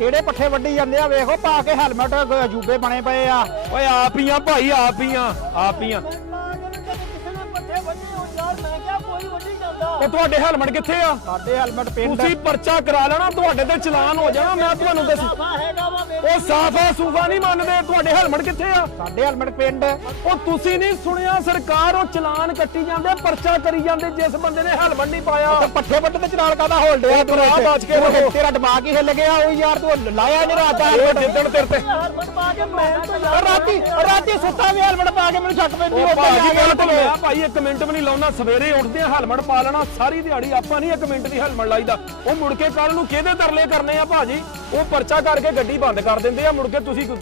ਕਿਹੜੇ ਪੱਠੇ ਵੱਢੀ ਜਾਂਦੇ ਆ ਵੇਖੋ ਪਾ ਕੇ ਹੈਲਮਟ ਅਜੂਬੇ ਬਣੇ ਪਏ ਆ। ਓਏ ਆਪ ਹੀ ਆ ਭਾਈ, ਆਪ ਹੀ ਆ। ਉਹ ਤੁਹਾਡੇ ਹੈਲਮਟ ਕਿੱਥੇ ਆ? ਸਾਡੇ ਹੈਲਮਟ ਪਿੰਡ ਤੁਸੀਂ ਪਰਚਾ ਕਰਾ ਲੈਣਾ, ਤੁਹਾਡੇ ਤੇ ਚਲਾਨ ਹੋ ਜਾਣਾ। ਮੈਂ ਤੁਹਾਨੂੰ ਦੱਸ ਉਹ ਸਾਫਾ ਸੂਫਾ ਨਹੀਂ ਮੰਨਦੇ। ਤੁਹਾਡੇ ਹੈਲਮਟ ਕਿੱਥੇ ਆ? ਸਾਡੇ ਹੈਲਮਟ ਪਿੰਡ। ਉਹ ਤੁਸੀਂ ਨਹੀਂ ਸੁਣਿਆ ਸਰਕਾਰ ਉਹ ਚਲਾਨ ਕੱਟੀ ਜਾਂਦੇ, ਪਰਚਾ ਕਰੀ ਜਾਂਦੇ ਜਿਸ ਬੰਦੇ ਨੇ ਹੈਲਮਟ ਨਹੀਂ ਪਾਇਆ। ਪੱਠੇ ਵੱਢ ਤੇ ਚਲਾਨ ਕਾਦਾ ਹੋਲਡ ਆ? ਭਰਾ ਬਚ ਕੇ ਰਹੋ। ਤੇਰਾ ਦਿਮਾਗ ਹੀ ਹਿੱਲ ਗਿਆ। ਉਹ ਯਾਰ ਤੂੰ ਲਾਇਆ ਨਹੀਂ ਰਾਤਾ ਜਿੱਦਣ ਤੇਰੇ ਤੇ ਰਾਤੀ ਸੁੱਤਾ ਵੀ ਹੈਲਮਟ ਪਾ ਕੇ ਮੈਨੂੰ ਛੱਕ ਪੈਂਦੀ। ਭਾਈ 1 ਮਿੰਟ ਵੀ ਨਹੀਂ ਲਾਉਣਾ। ਸਵੇਰੇ ਉੱਠਦੇ ਆ ਹੈਲਮਟ ਪਾ ਲੈਣਾ, ਸਾਰੀ ਦਿਹਾੜੀ ਆਪਾਂ ਨਹੀਂ 1 ਮਿੰਟ ਦੀ ਹੈਲਮਟ ਲਾਈਦਾ। ਉਹ ਮੁੜ ਕੇ ਕੱਲ ਨੂੰ ਕਿਹਦੇ ਤਰਲੇ ਕਰਨੇ ਆ ਭਾਜੀ? ਉਹ ਪਰਚਾ ਕਰਕੇ ਗੱਡੀ ਬੰਦ ਕਰ ਦਿੰਦੇ ਆ। ਮੁੜ ਕੇ ਤੁਸੀਂ ਤਾਂ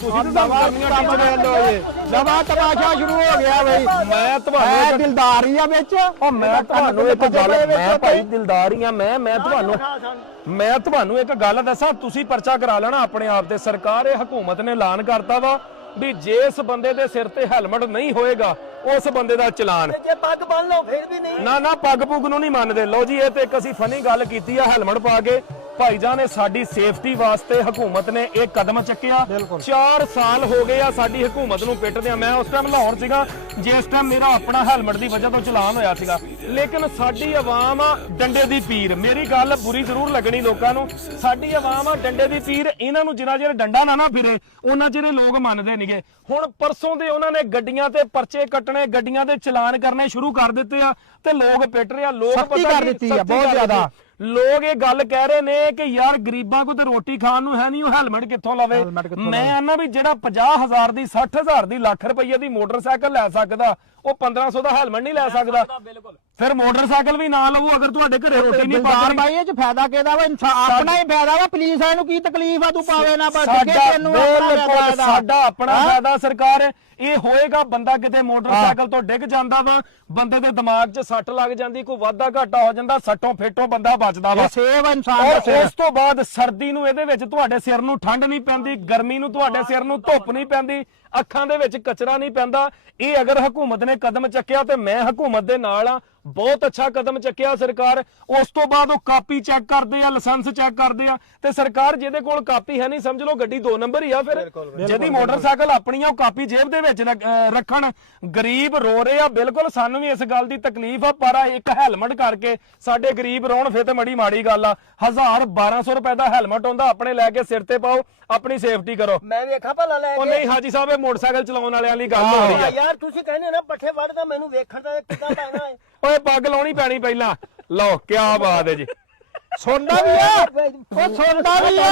ਨਵਾਂ ਤਮਾਸ਼ਾ ਸ਼ੁਰੂ ਹੋ ਗਿਆ ਬਈ। ਮੈਂ ਤੁਹਾਨੂੰ ਦਿਲਦਾਰੀ ਆ ਵਿੱਚ। ਉਹ ਮੈਂ ਤੁਹਾਨੂੰ ਇੱਕ ਗੱਲ, ਮੈਂ ਭਾਈ ਦਿਲਦਾਰੀ ਆ। ਮੈਂ ਤੁਹਾਨੂੰ ਇੱਕ ਗੱਲ ਦੱਸਾਂ, ਤੁਸੀਂ ਪਰਚਾ ਕਰਾ ਲੈਣਾ ਆਪਣੇ ਆਪ ਤੇ। ਸਰਕਾਰ ਇਹ ਹਕੂਮਤ ਨੇ ਐਲਾਨ ਕਰਤਾ ਵਾ ਵੀ ਜਿਸ ਬੰਦੇ ਦੇ ਸਿਰ ਤੇ ਹੈਲਮਟ ਨਹੀਂ ਹੋਏਗਾ ਉਸ ਬੰਦੇ ਦਾ ਚਲਾਨ। ਜੇ ਪੱਗ ਬੰਨ ਲਓ ਫਿਰ ਵੀ ਨਹੀਂ। ਨਾ ਪੱਗ ਪੁੱਗ ਨੂੰ ਨਹੀਂ ਮੰਨਦੇ। ਲਓ ਜੀ, ਇਹ ਤੇ ਇੱਕ ਅਸੀਂ ਫਨੀ ਗੱਲ ਕੀਤੀ ਆ ਹੈਲਮਟ ਪਾ ਕੇ। ਭਾਈਜਾਨ ਨੇ ਸਾਡੀ ਸੇਫਟੀ ਵਾਸਤੇ ਹਕੂਮਤ ਨੇ ਇਹ ਕਦਮ ਚੱਕਿਆ। 4 ਸਾਲ ਹੋ ਗਏ ਆ ਸਾਡੀ ਹਕੂਮਤ ਨੂੰ ਪਿੱਟਦੇ ਆ। ਮੈਂ ਉਸ ਟਾਈਮ ਲਾਹੌਰ ਸੀਗਾ ਜਿਸ ਟਾਈਮ ਮੇਰਾ ਆਪਣਾ ਹੈਲਮਟ ਦੀ ਵਜ੍ਹਾ ਤੋਂ ਚਲਾਨ ਹੋਇਆ ਸੀਗਾ। ਲੇਕਿਨ ਸਾਡੀ ਆਵਾਮ ਆ ਡੰਡੇ ਦੀ ਪੀਰ। ਮੇਰੀ ਗੱਲ ਬੁਰੀ ਜ਼ਰੂਰ ਲੱਗਣੀ ਲੋਕਾਂ ਨੂੰ। ਸਾਡੀ ਆਵਾਮ ਆ ਡੰਡੇ ਦੀ ਪੀਰ। ਇਹਨਾਂ ਨੂੰ ਜਿੰਨਾ ਚਿਰ ਡੰਡਾ ਨਾ ਫਿਰੇ ਉਹਨਾਂ ਚਿਰ ਲੋਕ ਮੰਨਦੇ ਨਹੀਂਗੇ। ਹੁਣ ਪਰਸੋਂ ਦੇ ਉਹਨਾਂ ਨੇ ਗੱਡੀਆਂ ਤੇ ਪਰਚੇ ਕੱਟਣੇ, ਗੱਡੀਆਂ ਦੇ ਚਲਾਨ ਕਰਨੇ ਸ਼ੁਰੂ ਕਰ ਦਿੱਤੇ ਆ ਤੇ ਲੋਕ ਪਿੱਟ ਰਹੇ ਆ। ਲੋਕ ਪਤਾ ਕਰ ਦਿੱਤੀ ਆ ਬਹੁਤ ਜ਼ਿਆਦਾ। ਲੋਕ ਇਹ ਗੱਲ ਕਹਿ ਰਹੇ ਨੇ ਕਿ ਯਾਰ ਗਰੀਬਾਂ ਕੋ ਤੇ ਰੋਟੀ ਖਾਣ ਨੂੰ ਹੈ ਨਹੀਂ, ਉਹ ਹੈਲਮਟ ਕਿੱਥੋਂ ਲਵੇ? ਮੈਂ ਆਨਾ ਵੀ ਜਿਹੜਾ 50,000 ਦੀ 60,000 ਦੀ ਲੱਖ ਰੁਪਏ ਦੀ ਮੋਟਰਸਾਈਕਲ ਲੈ ਸਕਦਾ ਉਹ 1500 ਦਾ ਹੈਲਮਟ ਨਹੀਂ ਲੈ ਸਕਦਾ। ਫਿਰ ਮੋਟਰਸਾਈਕਲ ਵੀ ਨਾ ਲਵੋ ਅਗਰ ਤੁਹਾਡੇ ਘਰੇ ਰੋਟੀ ਨਹੀਂ ਪੱਕਦੀ। ਬਾਈ ਇਹ ਚ ਫਾਇਦਾ ਕਿਹਦਾ ਵਾ? ਆਪਣਾ ਹੀ ਫਾਇਦਾ ਵਾ। ਪੁਲਿਸ ਵਾਲਿਆਂ ਨੂੰ ਕੀ ਤਕਲੀਫ ਆ? ਤੂੰ ਪਾਵੇ ਨਾ ਪਾ ਸਾਡਾ ਆਪਣਾ ਫਾਇਦਾ। ਸਰਕਾਰ ਇਹ ਹੋਏਗਾ ਬੰਦਾ ਕਿਤੇ ਮੋਟਰਸਾਈਕਲ ਤੋਂ ਡਿੱਗ ਜਾਂਦਾ ਵਾ, ਬੰਦੇ ਦੇ ਦਿਮਾਗ 'ਚ ਸੱਟ ਲੱਗ ਜਾਂਦੀ, ਕੋਈ ਵਾਧਾ ਘਾਟਾ ਹੋ ਜਾਂਦਾ, ਸੱਟੋਂ ਫੇਟੋਂ ਬੰਦਾ ਬਚਦਾ ਵਾ। ਸੇਵ ਇਨਸਾਨ ਦਾ ਉਸ ਤੋਂ ਬਾਅਦ ਸਰਦੀ ਨੂੰ ਇਹਦੇ ਵਿੱਚ ਤੁਹਾਡੇ ਸਿਰ ਨੂੰ ਠੰਡ ਨਹੀਂ ਪੈਂਦੀ, ਗਰਮੀ ਨੂੰ ਤੁਹਾਡੇ ਸਿਰ ਨੂੰ ਧੁੱਪ ਨਹੀਂ ਪੈਂਦੀ, ਅੱਖਾਂ ਦੇ ਵਿੱਚ ਕਚਰਾ ਨਹੀਂ ਪੈਂਦਾ। ਇਹ ਅਗਰ ਹਕੂਮਤ ਨੇ ਕਦਮ ਚੱਕਿਆ ਤੇ ਮੈਂ ਹਕੂਮਤ ਦੇ ਨਾਲ ਆ। ਬਹੁਤ ਅੱਛਾ ਕਦਮ ਚੱਕਿਆ ਸਰਕਾਰ। ਉਸ ਤੋਂ ਬਾਅਦ ਉਹ ਕਾਪੀ ਚੈੱਕ ਕਰਦੇ ਆ, ਲਾਇਸੈਂਸ ਚੈੱਕ ਕਰਦੇ ਆ। ਤੇ ਸਰਕਾਰ ਜਿਹਦੇ ਕੋਲ ਕਾਪੀ ਹੈ ਨਹੀਂ ਸਮਝ ਲਓ ਗੱਡੀ 2 ਨੰਬਰ ਹੀ ਆ। ਫਿਰ ਜਿਹਦੀ ਮੋਟਰਸਾਈਕਲ ਆਪਣੀ ਆ ਉਹ ਕਾਪੀ ਜੇਬ ਦੇ ਵਿੱਚ ਰੱਖਣ। ਗਰੀਬ ਰੋ ਰਹੇ ਆ। ਬਿਲਕੁਲ ਸਾਨੂੰ ਵੀ ਇਸ ਗੱਲ ਦੀ ਤਕਲੀਫ ਆ, ਪਰ ਇੱਕ ਹੈਲਮਟ ਕਰਕੇ ਸਾਡੇ ਗਰੀਬ ਰੋਣ ਫਿਰ ਤੇ ਬੜੀ ਮਾੜੀ ਗੱਲ ਆ। 1000-1200 ਰੁਪਏ ਦਾ ਹੈਲਮਟ ਹੁੰਦਾ, ਆਪਣੇ ਲੈ ਕੇ ਸਿਰ ਤੇ ਪਾਓ, ਆਪਣੀ ਸੇਫਟੀ ਕਰੋ। ਮੈਂ ਵੇਖਾਂ ਭਲਾ ਲੈ ਉਹ ਨਹੀਂ ਹਾਜੀ ਸਾਹਿਬ, ਇਹ ਮੋਟਰਸਾਈਕਲ ਚਲਾਉਣ ਵਾਲਿਆਂ ਲਈ ਗੱਲ ਹੋ ਰਹੀ ਆ। ਯਾਰ ਤੁਸੀਂ ਕਹਿੰਦੇ ਨਾ ਪੱਠੇ ਵੱਢਦਾ, ਮੈਨੂੰ ਵੇਖਣ ਦਾ ਕਿੱਦਾਂ ਪੈਣਾ ਹੈ। ਓਏ ਪੱਗ ਲਾਉਣੀ ਪੈਣੀ ਪਹਿਲਾਂ। ਲਓ ਕੀ ਬਾਤ ਹੈ ਜੀ। ਸੁਣਦਾ ਵੀ ਆ, ਉਹ ਸੁਣਦਾ ਵੀ ਆ,